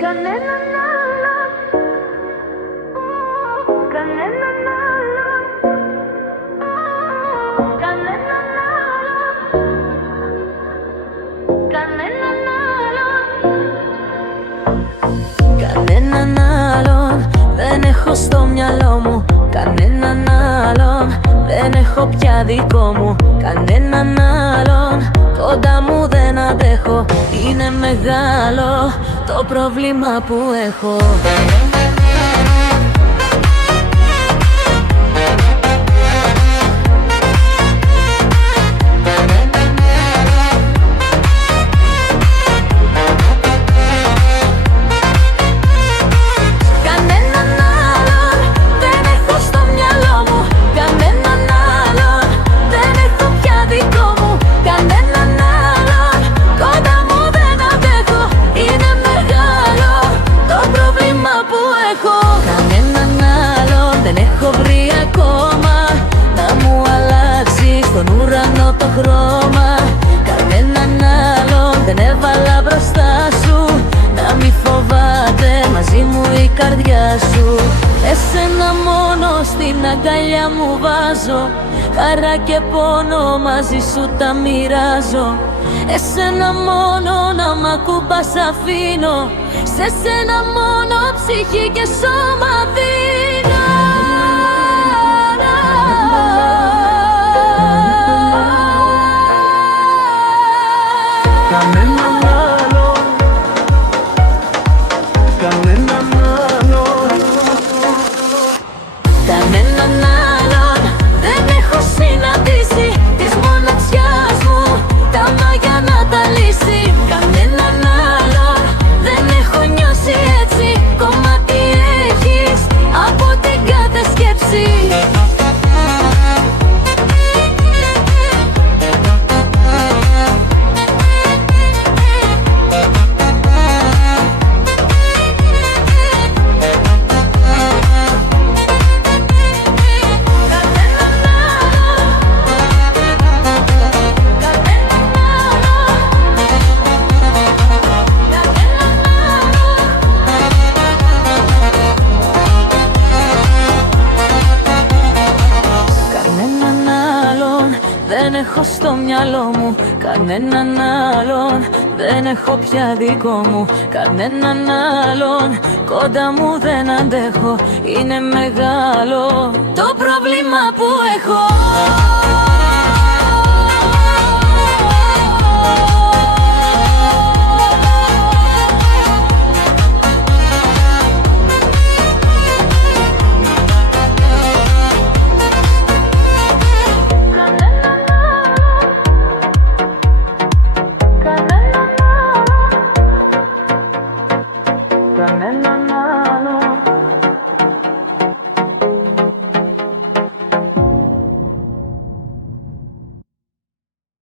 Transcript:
κανέναν άλλον, κανέναν άλλον, κανέναν άλλον, κανέναν άλλον, κανέναν άλλον δεν έχω στο μυαλό μου. Κανέναν άλλον δεν έχω πια δικό μου. Κανέναν άλλον κοντά μου δεν αντέχω. Είναι μεγάλο το πρόβλημα που έχω. Το χρώμα κανέναν άλλον δεν έβαλα μπροστά σου. Να μη φοβάται μαζί μου η καρδιά σου. Εσένα μόνο στην αγκαλιά μου βάζω. Χαρά και πόνο μαζί σου τα μοιράζω. Εσένα μόνο να μ' ακουμπάς αφήνω. Σε σένα μόνο ψυχή και σώμα δίνω. Κανέναν άλλον, κανέναν άλλον, κανέναν άλλον δεν έχω συναντήσει. Της μοναξιάς μου τα μάγια να τα λύσει. Κανέναν άλλον δεν έχω νιώσει έτσι. Κομμάτι έχεις από την κάθε σκέψη. Δεν έχω στο μυαλό μου κανέναν άλλον. Δεν έχω πια δικό μου κανέναν άλλον. Κοντά μου δεν αντέχω. Είναι μεγάλο το πρόβλημα που έχω.